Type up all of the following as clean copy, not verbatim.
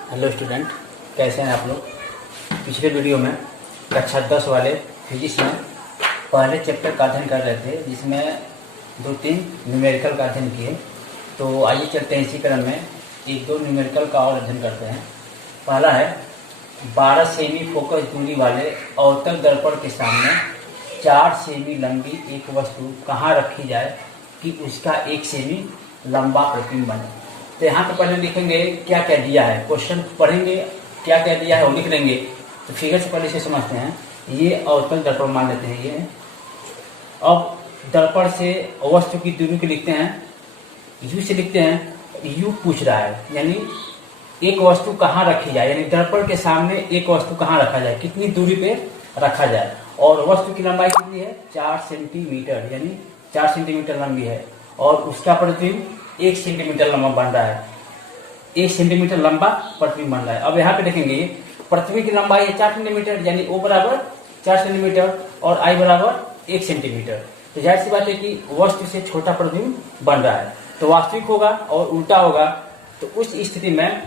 Hello student, कैसे हैं आप लोग। पिछले वीडियो में कक्षा 10 वाले फिजिक्स में पहले चैप्टर का अध्ययन कर रहे थे, जिसमें 2-3 न्यूमेरिकल का अध्ययन किए। तो आइए चलते हैं इसी क्रम में 1-2 न्यूमेरिकल का और अध्ययन करते हैं। पहला है 12 सेमी फोकस दूरी वाले अवतल दर्पण के सामने 4 सेमी लंबी एक वस्तु कहाँ रखी जाए कि उसका 1 सेमी लंबा प्रतिबिंब बने। तो यहाँ पे पहले लिखेंगे क्या क्या दिया है, क्वेश्चन पढ़ेंगे क्या क्या दिया है वो लिख लेंगे। तो फिगर से पहले इसे समझते हैं। ये अवतल दर्पण मान लेते हैं ये। अब दर्पण से वस्तु की दूरी को लिखते हैं, यू से लिखते हैं। यू पूछ रहा है यानी एक वस्तु कहाँ रखी जाए, यानी दर्पण के सामने एक वस्तु कहाँ रखा जाए, कितनी दूरी पे रखा जाए। और वस्तु की लंबाई कितनी है, 4 सेंटीमीटर, यानी 4 सेंटीमीटर लंबी है। और उसका प्रतिबिंब 1 सेंटीमीटर लंबा बन रहा है, 1 सेंटीमीटर लंबा प्रतिबिंब बन रहा है। अब यहाँ पे देखेंगे प्रतिबिंब की लंबाई है 4 सेंटीमीटर, यानी O बराबर 4 सेंटीमीटर और I बराबर 1 सेंटीमीटर। तो जाहिर सी बात है कि वस्तु से छोटा प्रतिबिंब बन रहा है, तो वास्तविक होगा और उल्टा होगा। तो उस स्थिति में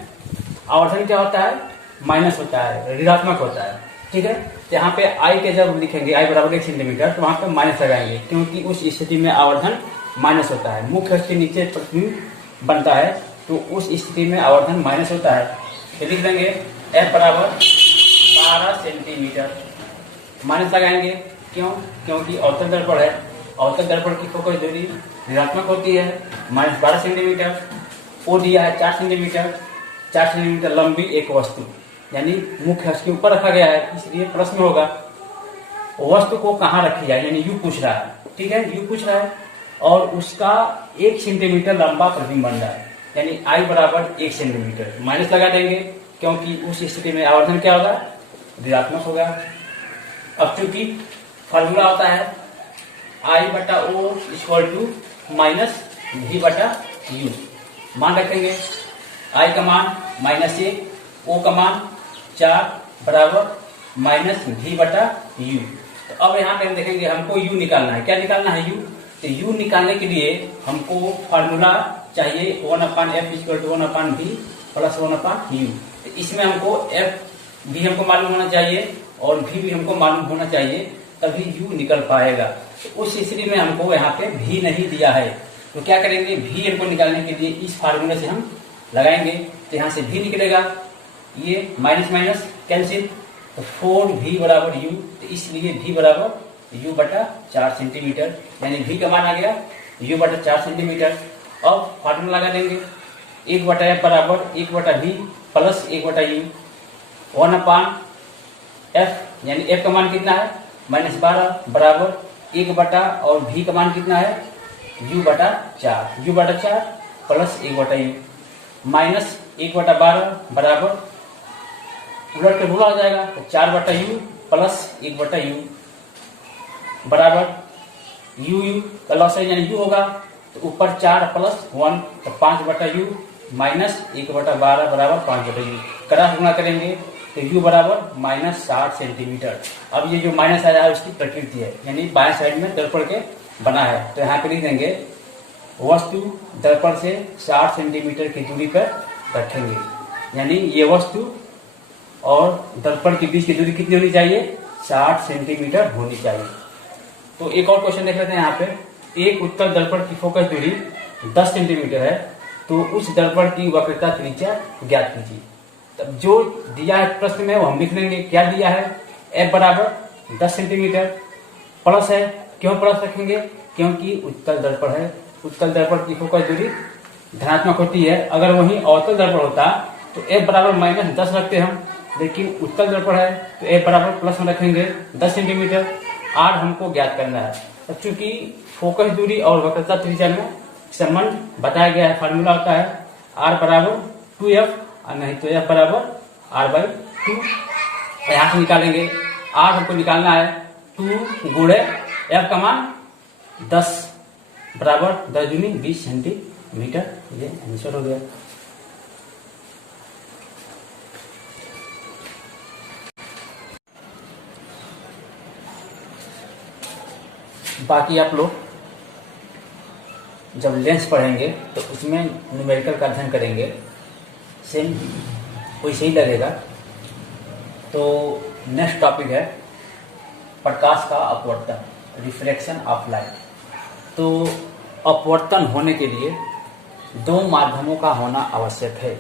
आवर्धन क्या होता है, माइनस होता है, ऋणात्मक होता है। ठीक है, तो यहाँ पे I के जब लिखेंगे I बराबर 1 सेंटीमीटर, तो वहां पे माइनस लगाएंगे, क्योंकि उस स्थिति में आवर्धन माइनस होता है। मुख्य अक्ष के नीचे प्रतिबिंब बनता है, तो उस स्थिति में आवर्धन माइनस होता है। तो लिख देंगे F बराबर 12 सेंटीमीटर, माइनस लगाएंगे, क्यों, क्योंकि अवतल दर्पण है। अवतल दर्पण की फोकस दूरी ऋणात्मक होती है, -12 सेंटीमीटर। O दिया है 4 सेंटीमीटर, 4 सेंटीमीटर लंबी एक वस्तु, यानी मुख्य अक्ष के ऊपर रखा गया है, इसलिए प्लस में होगा। वस्तु को कहाँ रखी जाए, यानी यू पूछ रहा है। ठीक है, यू पूछ रहा है और उसका 1 सेंटीमीटर लंबा प्रतिबिंब बन रहा है, यानी I बराबर 1 सेंटीमीटर। माइनस लगा देंगे, क्योंकि उस स्थिति में आवर्धन क्या होगा, ऋणात्मक होगा। अब चूंकि फॉर्मूला होता है I/O माइनस V/U, मान रखेंगे I का मान -1, O का मान 4 बराबर -V/U। तो अब यहाँ पे हम देखेंगे हमको U निकालना है। क्या निकालना है, U। तो U निकालने के लिए हमको फार्मूला चाहिए 1/F = 1/V + 1/U। तो इसमें हमको F भी हमको मालूम होना चाहिए और V भी हमको मालूम होना चाहिए, तभी U निकल पाएगा। तो उस स्थिति में हमको यहाँ पे V नहीं दिया है, तो क्या करेंगे, V हमको निकालने के लिए इस फार्मूले से हम लगाएंगे। तो यहाँ से V निकलेगा, ये माइनस माइनस कैंसिल, तो 4V बराबर U। तो इसलिए V बराबर U/4 सेंटीमीटर, यानी V का मान आ गया U/4 सेंटीमीटर। अब फार्मूला लगा देंगे 1/F बराबर 1/V प्लस 1/U, 1/F, यानी F का मान कितना है, -12 बराबर 1/ और V का मान कितना है, U/4 प्लस 1/U, माइनस 1/12 बराबर, उलट के बोला हो जाएगा, तो 4/U प्लस 1/U बराबर U का लॉस है, यानी U होगा, तो ऊपर 4 प्लस 1, तो 5/U माइनस 1/12 बराबर 5/U। क्रॉस गुणा करेंगे तो U बराबर -60 सेंटीमीटर। अब ये जो माइनस आया है उसकी प्रकृति है, यानी बाएं साइड में दर्पण के बना है। तो यहाँ पे लिख देंगे वस्तु दर्पण से 60 सेंटीमीटर की दूरी पर रखेंगे, यानी ये वस्तु और दर्पण के बीच की दूरी कितनी होनी चाहिए, 60 सेंटीमीटर होनी चाहिए। तो एक और क्वेश्चन देख लेते हैं। यहाँ पे एक उत्तल दर्पण की फोकस दूरी 10 सेंटीमीटर है, तो उस दर्पण की वक्रता त्रिज्या ज्ञात कीजिए। तब जो दिया है प्रश्न में वो हम लिख लेंगे। क्या दिया है, F बराबर 10 सेंटीमीटर, प्लस है, क्यों प्लस रखेंगे, क्योंकि उत्तल दर्पण है। उत्तल दर्पण की फोकस दूरी धनात्मक होती है। अगर वही अवतल दर्पण होता तो F बराबर -10 रखते हम, लेकिन उत्तल दर्पण है तो F बराबर प्लस में रखेंगे 10 सेंटीमीटर। R हमको ज्ञात करना है। अब चूंकि फोकस दूरी और वक्रता त्रिज्या में संबंध बताया गया है, फार्मूला होता है R बराबर 2F, और नहीं तो F बराबर R/2। यहाँ से निकालेंगे, R हमको निकालना है 2 गुणे F का मान 10 बराबर 10 दूनी 20 सेंटीमीटर। ये आंसर हो गया। बाकी आप लोग जब लेंस पढ़ेंगे तो उसमें न्यूमेरिकल का अध्ययन करेंगे। सेम वैसे ही लगेगा। तो नेक्स्ट टॉपिक है प्रकाश का अपवर्तन, रिफ्लेक्शन ऑफ लाइट। तो अपवर्तन होने के लिए दो माध्यमों का होना आवश्यक है।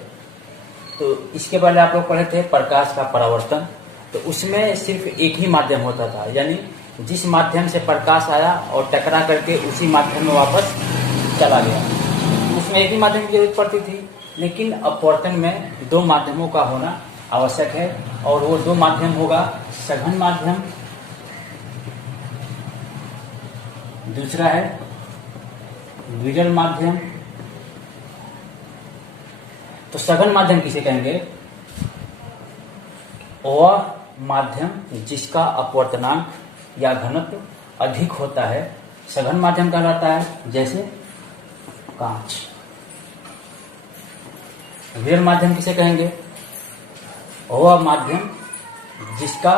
तो इसके पहले आप लोग पढ़े थे प्रकाश का परावर्तन, तो उसमें सिर्फ एक ही माध्यम होता था, यानी जिस माध्यम से प्रकाश आया और टकरा करके उसी माध्यम में वापस चला गया, उसमें एक ही माध्यम की जरूरत पड़ती थी। लेकिन अपवर्तन में दो माध्यमों का होना आवश्यक है, और वो दो माध्यम होगा सघन माध्यम, दूसरा है विरल माध्यम। तो सघन माध्यम किसे कहेंगे? वह माध्यम जिसका अपवर्तनांक या घनत्व अधिक होता है सघन माध्यम कहलाता है, जैसे कांच। विरल माध्यम किसे कहेंगे? वह माध्यम जिसका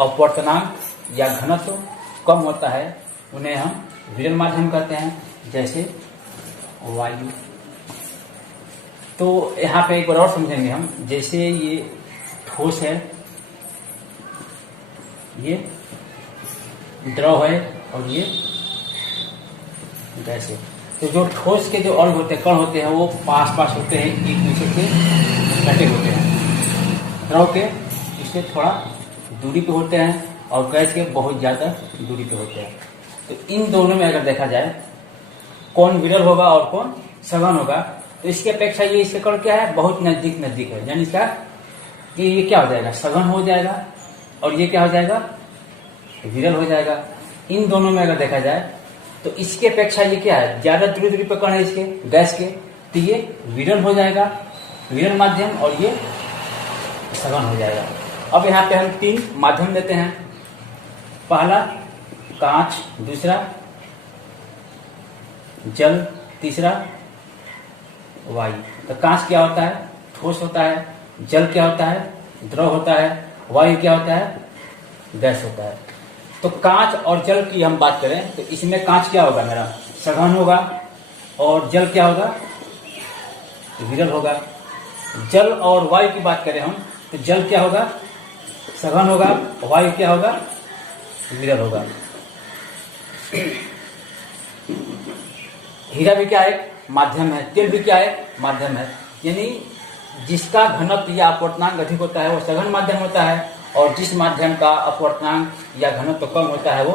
अपवर्तनांक या घनत्व कम होता है उन्हें हम विरल माध्यम कहते हैं, जैसे वायु। तो यहाँ पे एक बार और समझेंगे हम, जैसे ये ठोस है, ये द्रव है और ये गैस है। तो जो ठोस के जो अणु होते हैं, कण होते हैं, वो पास पास होते हैं, एक दूसरे से सटे होते हैं। द्रव के इससे थोड़ा दूरी पे होते हैं और गैस के बहुत ज्यादा दूरी पे होते हैं। तो इन दोनों में अगर देखा जाए कौन विरल होगा और कौन सघन होगा, तो इसकी अपेक्षा ये इसके कण क्या है, बहुत नजदीक नजदीक है, यानी क्या कि ये क्या हो जाएगा, सघन हो जाएगा, और ये क्या हो जाएगा, विरल हो जाएगा। इन दोनों में अगर देखा जाए तो इसकी अपेक्षा ये क्या है, ज्यादा दूरी दूरी पर कण है इसके गैस के, तो ये विरल हो जाएगा, विरल माध्यम, और ये सघन हो जाएगा। अब यहाँ पे हम तीन माध्यम लेते हैं, पहला कांच, दूसरा जल, तीसरा वायु। तो कांच क्या होता है, ठोस होता है, जल क्या होता है, द्रव होता है, वायु क्या होता है, गैस होता है। तो कांच और जल की हम बात करें तो इसमें कांच क्या होगा, मेरा सघन होगा, और जल क्या होगा, विरल होगा। जल और वायु की बात करें हम तो जल क्या होगा, सघन होगा, वायु क्या होगा, विरल होगा। हीरा भी क्या है, माध्यम है, तेल भी क्या है, माध्यम है। यानी जिसका घनत्व या अपवर्तनांक अधिक होता है वो सघन माध्यम होता है, और जिस माध्यम का अपवर्तनांक या घनत्व कम होता है वो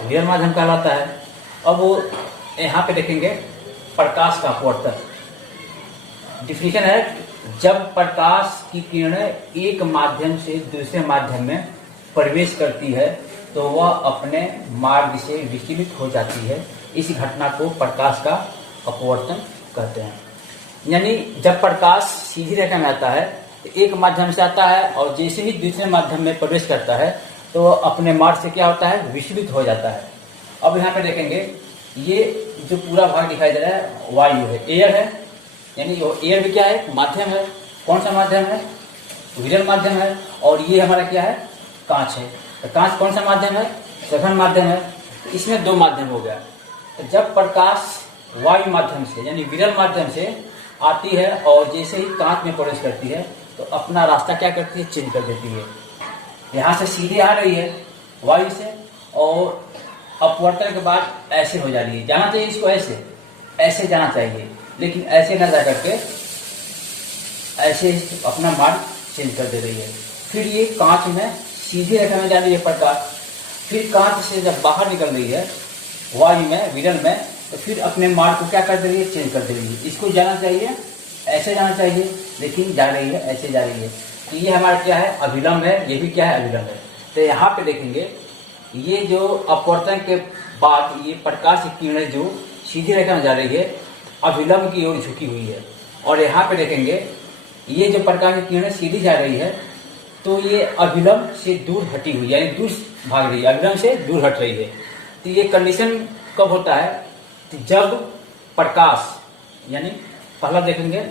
विरल माध्यम कहलाता है। अब वो यहाँ पे देखेंगे प्रकाश का अपवर्तन। डिफिनेशन है, जब प्रकाश की किरणें एक माध्यम से दूसरे माध्यम में प्रवेश करती है तो वह अपने मार्ग से विचलित हो जाती है। इस घटना को प्रकाश का अपवर्तन कहते हैं। यानी जब प्रकाश सीधी रेखा में आता है तो एक माध्यम से आता है, और जैसे ही दूसरे माध्यम में प्रवेश करता है तो वह अपने मार्ग से क्या होता है, विचलित हो जाता है। अब यहाँ पे देखेंगे, ये जो पूरा भाग दिखाई दे रहा है वायु है, एयर है, यानी एयर भी क्या है, माध्यम है। कौन सा माध्यम है, विरल माध्यम है। और ये हमारा क्या है, कांच है। तो कांच कौन सा माध्यम है, सघन माध्यम है। तो इसमें दो माध्यम हो गया। तो जब प्रकाश वायु माध्यम से यानी विरल माध्यम से आती है और जैसे ही कांच में प्रवेश करती है तो अपना रास्ता क्या करती है, चेंज कर देती है। यहाँ से सीधे आ रही है वायु से, और अपवर्तन के बाद ऐसे हो जा रही है। जाना चाहिए इसको ऐसे, ऐसे जाना चाहिए, लेकिन ऐसे ना जा करके ऐसे अपना मार्ग चेंज कर दे रही है। फिर ये कांच में सीधी रेखा में जा रही है प्रकाश, फिर कांच से जब बाहर निकल रही है वायु में, विरल में, तो फिर अपने मार्ग को क्या कर दे रही है, चेंज कर दे रही है। इसको जाना चाहिए ऐसे जाना चाहिए, लेकिन जा रही है ऐसे जा रही है। तो ये हमारा क्या है, अभिलंब है, ये भी क्या है, अभिलंब है। तो यहाँ पे देखेंगे, ये जो अपवर्तन के बाद ये प्रकाश की किरणें जो सीधी रेखा में जा रही है अभिलंब की ओर झुकी हुई है, और यहाँ पे देखेंगे ये जो प्रकाश की किरणें सीधी जा रही है तो ये अभिलंब से दूर हटी हुई, यानी दूर भाग रही है, अभिलंब से दूर हट रही है। तो ये कंडीशन कब होता है, तो जब प्रकाश, यानी पहला देखेंगे,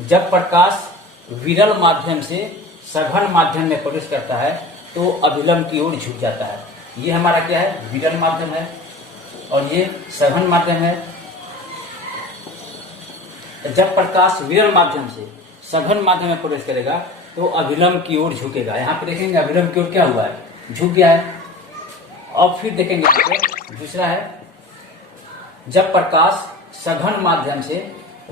जब प्रकाश विरल माध्यम से सघन माध्यम में प्रवेश करता है तो अभिलंब की ओर झुक जाता है। ये हमारा क्या है, विरल माध्यम है, और ये सघन माध्यम है। जब प्रकाश विरल माध्यम से सघन माध्यम में प्रवेश करेगा तो अभिलंब की ओर झुकेगा। यहाँ पे देखेंगे अभिलंब की ओर क्या हुआ है, झुक गया है। अब फिर देखेंगे दूसरा है, जब प्रकाश सघन माध्यम से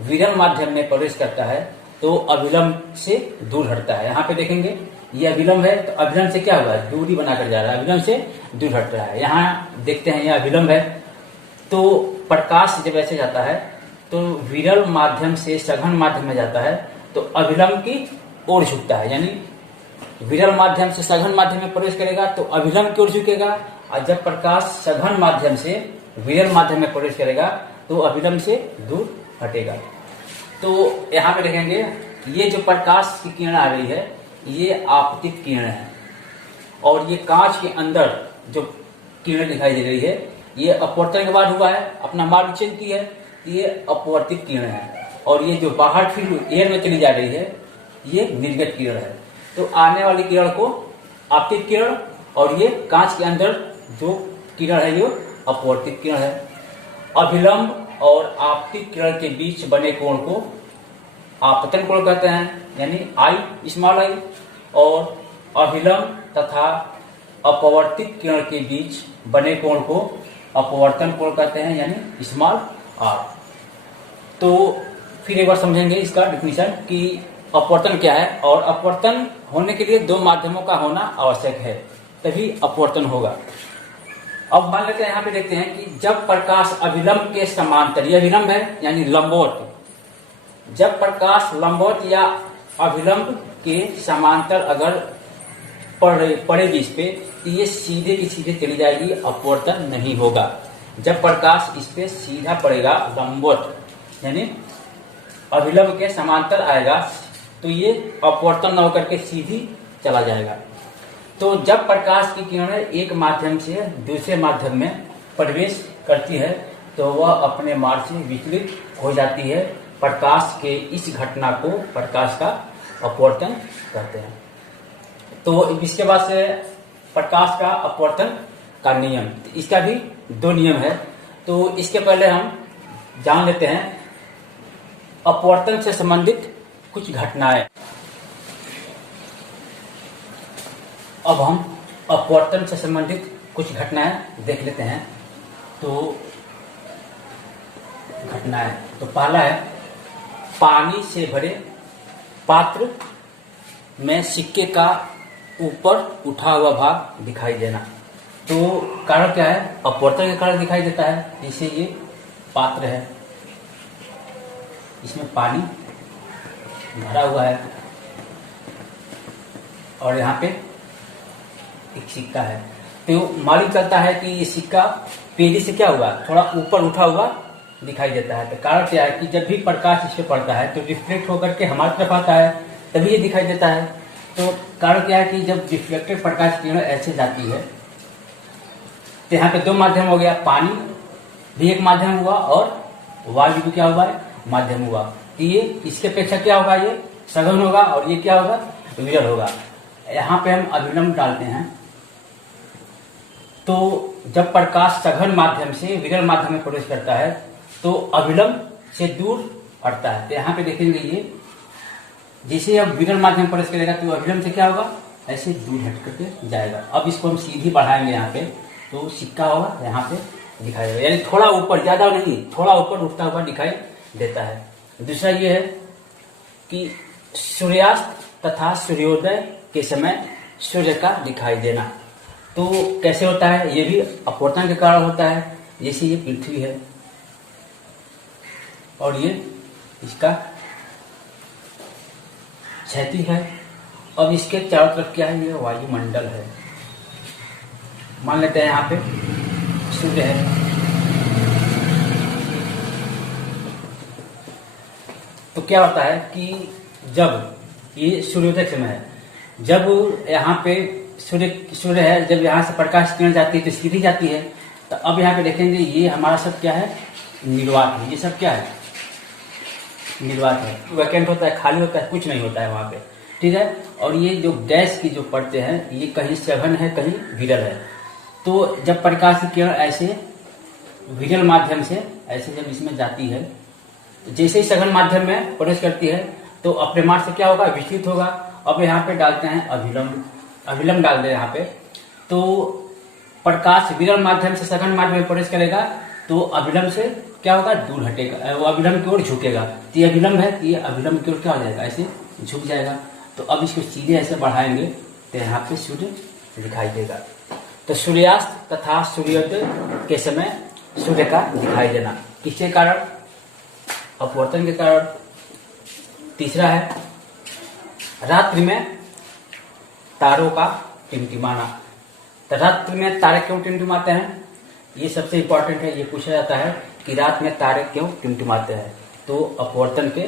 विरल माध्यम में प्रवेश करता है तो अभिलंब से दूर हटता है। यहाँ पे देखेंगे ये अभिलंब है, तो अभिलंब से क्या हुआ है, दूरी बनाकर जा रहा है, अभिलंब से दूर हट रहा है। यहाँ देखते हैं यह अभिलंब है, तो प्रकाश जब ऐसे जाता है तो विरल माध्यम से सघन माध्यम में जाता है तो अभिलंब की ओर झुकता है, यानी विरल माध्यम से सघन माध्यम में प्रवेश करेगा तो अभिलंब की ओर झुकेगा, और जब प्रकाश सघन माध्यम से विरल माध्यम में प्रवेश करेगा तो अभिलंब से दूर हटेगा। तो यहाँ पे देखेंगे ये जो प्रकाश की किरण आ रही है ये आपतित किरण है, और ये कांच के अंदर जो किरण दिखाई दे रही है ये अपवर्तन के बाद हुआ है, अपना मार्ग चेंज की है, ये अपवर्तित किरण है। और ये जो बाहर फिर एयर में चली जा रही है ये निर्गत किरण है। तो आने वाली किरण को आपतित किरण, और ये कांच के अंदर जो किरण है ये अपवर्तित किरण है। अभिलंब और आपतित किरण के बीच बने कोण को आपतन कोण कहते हैं, यानी आई स्मॉल आई, और अभिलंब तथा अपवर्तित किरण के बीच बने कोण को अपवर्तन कोण कहते हैं, यानी स्मॉल आर। तो फिर एक बार समझेंगे इसका डिफिनीशन कि अपवर्तन क्या है, और अपवर्तन होने के लिए दो माध्यमों का होना आवश्यक है, तभी अपवर्तन होगा। अब मान लेते हैं यहाँ पे देखते हैं कि जब प्रकाश अभिलंब के समांतर, यह अभिलंब है यानी लंबवत, जब प्रकाश लंबवत या अभिलंब के समांतर अगर पड़ेगी इस पे तो ये सीधे की सीधे चली जाएगी, अपवर्तन नहीं होगा। जब प्रकाश इस पे सीधा पड़ेगा लंबवत यानी अभिलंब के समांतर आएगा तो ये अपवर्तन न होकर के सीधी चला जाएगा। तो जब प्रकाश की किरणें एक माध्यम से दूसरे माध्यम में प्रवेश करती है तो वह अपने मार्ग से विचलित हो जाती है। प्रकाश के इस घटना को प्रकाश का अपवर्तन कहते हैं। तो इसके बाद से प्रकाश का अपवर्तन का नियम, इसका भी दो नियम है। तो इसके पहले हम जान लेते हैं अपवर्तन से संबंधित कुछ घटनाएं। अब हम अपवर्तन से संबंधित कुछ घटनाएं देख लेते हैं। तो घटनाएं, तो पहला है पानी से भरे पात्र में सिक्के का ऊपर उठा हुआ भाग दिखाई देना। तो कारण क्या है, अपवर्तन के कारण दिखाई देता है। जैसे ये पात्र है, इसमें पानी भरा हुआ है और यहाँ पे एक सिक्का है, तो मालूम चलता है कि ये सिक्का पेड़ी से क्या हुआ, थोड़ा ऊपर उठा हुआ दिखाई देता है। तो कारण क्या है कि जब भी प्रकाश इस पे पड़ता है तो रिफ्लेक्ट होकर के हमारी तरफ आता है, तभी ये दिखाई देता है। तो कारण क्या है कि जब रिफ्लेक्टेड प्रकाश किरण ऐसे जाती है तो यहाँ पे दो माध्यम हो गया, पानी भी एक माध्यम हुआ और वायु भी क्या हुआ है, माध्यम हुआ। तो ये इसके अपेक्षा क्या होगा, ये सघन होगा और ये क्या होगा, विरल होगा। यहाँ पे हम अभिलंब डालते हैं। तो जब प्रकाश सघन माध्यम से विरल माध्यम में प्रवेश करता है तो अभिलंब से दूर हटता है। तो यहाँ पे देखेंगे ये जैसे अब विरल माध्यम प्रवेश करेगा तो अभिलंब से क्या होगा, ऐसे दूर हट करके जाएगा। अब इसको हम सीधी बढ़ाएंगे यहाँ पे तो सिक्का होगा यहाँ पे दिखाई देगा, यानी थोड़ा ऊपर, ज्यादा नहीं, थोड़ा ऊपर उठता हुआ दिखाई देता है। दूसरा ये है कि सूर्यास्त तथा सूर्योदय के समय सूर्य का दिखाई देना। तो कैसे होता है, ये भी अपवर्तन के कारण होता है। जैसे ये पृथ्वी है और ये इसका क्षैतिज है, अब इसके चारों तरफ क्या है, ये वायुमंडल है। मान लेते हैं यहाँ पे सूर्य है, तो क्या होता है कि जब ये सूर्योदय समय है, जब यहाँ पे सूर्य है, जब यहाँ से प्रकाश किरण जाती है तो सीधी जाती है। तो अब यहाँ पे देखेंगे ये हमारा सब क्या है, निर्वात है। ये सब क्या है, निर्वात है, वैकेंट होता है, खाली होता है, कुछ नहीं होता है वहां पे, ठीक है। और ये जो गैस की जो परतें हैं ये कहीं सघन है कहीं विरल है। तो जब प्रकाश की किरण ऐसे विरल माध्यम से ऐसे जब इसमें जाती है, तो जैसे ही सघन माध्यम में प्रवेश करती है तो अपने मार्ग से क्या होगा, विचलित होगा। अब यहाँ पे डालते हैं अभिलंब, अभिलंब डाल दे यहाँ पे, तो प्रकाश विरल माध्यम से सघन माध्यम में प्रवेश करेगा तो अभिलंब से क्या होगा, दूर हटेगा, वो अभिलंब की ओर झुकेगा। तो ये अभिलंब है, तो ये अभिलंब की ओर क्या हो जाएगा, ऐसे झुक जाएगा। तो अब इसको सीधे ऐसे बढ़ाएंगे तो यहाँ पे सूर्य दिखाई देगा। तो सूर्यास्त तथा सूर्योदय के समय सूर्य का दिखाई देना किसके कारण, अपवर्तन के कारण। तीसरा है रात्रि में तारों का टिमटिमाना। तो रात्रि में तारे क्यों टिमटिमाते हैं, ये सबसे इंपॉर्टेंट है। ये पूछा जाता है कि रात में तारे क्यों टिमटिमाते हैं, तो अपवर्तन के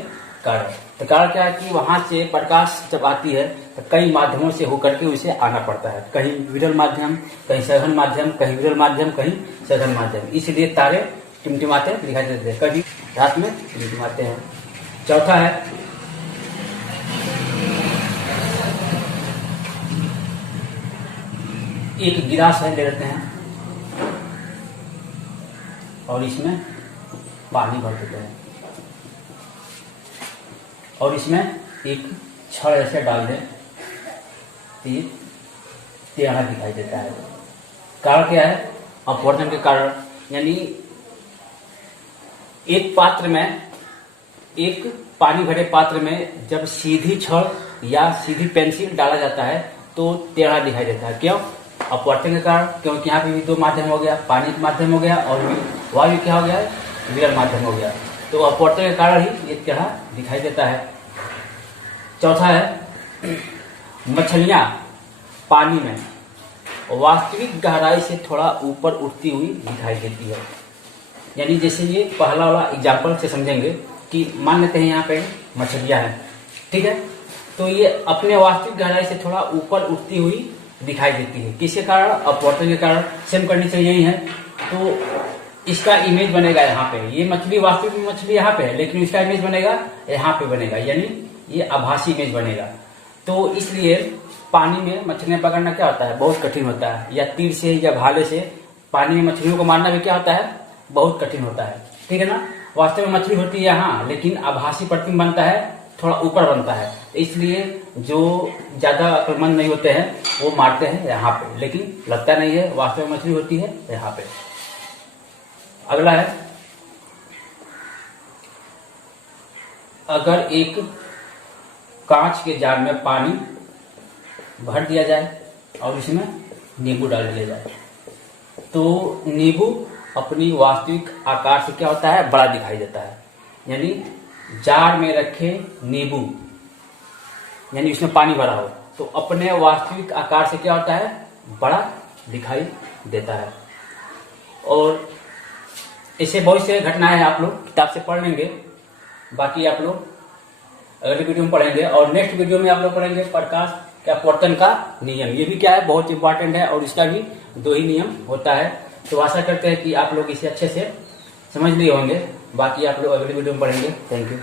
कारण। तो कारण क्या है कि वहां से प्रकाश जब आती है तो कई माध्यमों से होकर के उसे आना पड़ता है, कहीं विरल माध्यम, कहीं सघन माध्यम, कहीं विरल माध्यम, कहीं सघन माध्यम, इसलिए तारे टिमटिमाते दिखाई देते हैं, कभी रात में टिमटिमाते हैं। चौथा है एक गिलास है, ले लेते हैं और इसमें पानी भर देते हैं और इसमें एक छड़ ऐसे डाल दें तो ये टेढ़ा दिखाई देता है। कारण क्या है, अपवर्तन के कारण। यानी एक पात्र में, एक पानी भरे पात्र में जब सीधी छड़ या सीधी पेंसिल डाला जाता है तो टेढ़ा दिखाई देता है। क्यों, अपवर्तन के कारण, क्योंकि यहाँ पे भी दो माध्यम हो गया, पानी का माध्यम हो गया और वायु क्या हो गया है, विरल माध्यम हो गया। तो अपवर्तन के कारण ही ये टेढ़ा दिखाई देता है। चौथा है मछलियां पानी में वास्तविक गहराई से थोड़ा ऊपर उठती हुई दिखाई देती है। यानी जैसे ये पहला वाला एग्जाम्पल से समझेंगे कि मान लेते हैं यहाँ पे मछलियां हैं, ठीक है, तो ये अपने वास्तविक गहराई से थोड़ा ऊपर उठती हुई दिखाई देती है। किसके कारण, अपवर्तन के कारण। सेम कंडीशन यही है। तो इसका इमेज बनेगा यहाँ पे, ये मछली वास्तविक में मछली यहाँ पे है लेकिन इसका इमेज बनेगा यहाँ पे बनेगा, यानी ये आभासी इमेज बनेगा। तो इसलिए पानी में मछलियां पकड़ना क्या होता है, बहुत कठिन होता है। या तीर से या भाले से पानी में मछलियों को मारना भी क्या होता है, बहुत कठिन होता है, ठीक है ना। वास्तव में मछली होती है यहाँ, लेकिन आभासी प्रतिबिंब बनता है, थोड़ा ऊपर बनता है। इसलिए जो ज्यादा अक्लमंद नहीं होते हैं वो मारते हैं यहाँ पे, लेकिन लगता नहीं है, वास्तव में मछली होती है यहाँ पे। अगला है अगर एक कांच के जार में पानी भर दिया जाए और इसमें नींबू डाल दिया जाए तो नींबू अपनी वास्तविक आकार से क्या होता है, बड़ा दिखाई देता है। यानी जार में रखे नींबू, यानी इसमें पानी भरा हो तो अपने वास्तविक आकार से क्या होता है, बड़ा दिखाई देता है। और ऐसे बहुत से घटनाएं आप लोग किताब से पढ़ लेंगे, बाकी आप लोग अगले वीडियो में पढ़ेंगे। और नेक्स्ट वीडियो में आप लोग पढ़ेंगे प्रकाश के अपवर्तन का नियम। ये भी क्या है, बहुत इंपॉर्टेंट है और इसका भी 2 ही नियम होता है। तो आशा करते हैं कि आप लोग इसे अच्छे से समझ लिए होंगे। बाकी आप लोग अगले वीडियो में पढ़ेंगे। Thank you.